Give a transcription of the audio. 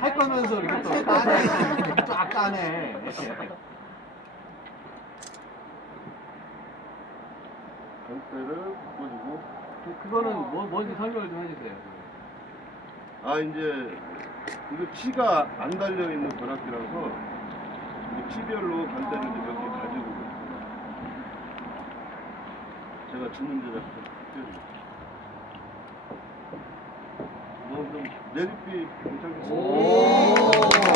할 거면서 이렇게 또 까네. 쫙 까네. 전대를 바꿔주고. 그거는 뭔지 설명을 좀 해주세요. 아, 이제 이거 키가 안 달려 있는 변압기라서 이제 키별로 간대를 이제 몇 개 가지고 제가 주문 제작 특별히. 뭐 좀 내리비 괜찮겠습니다.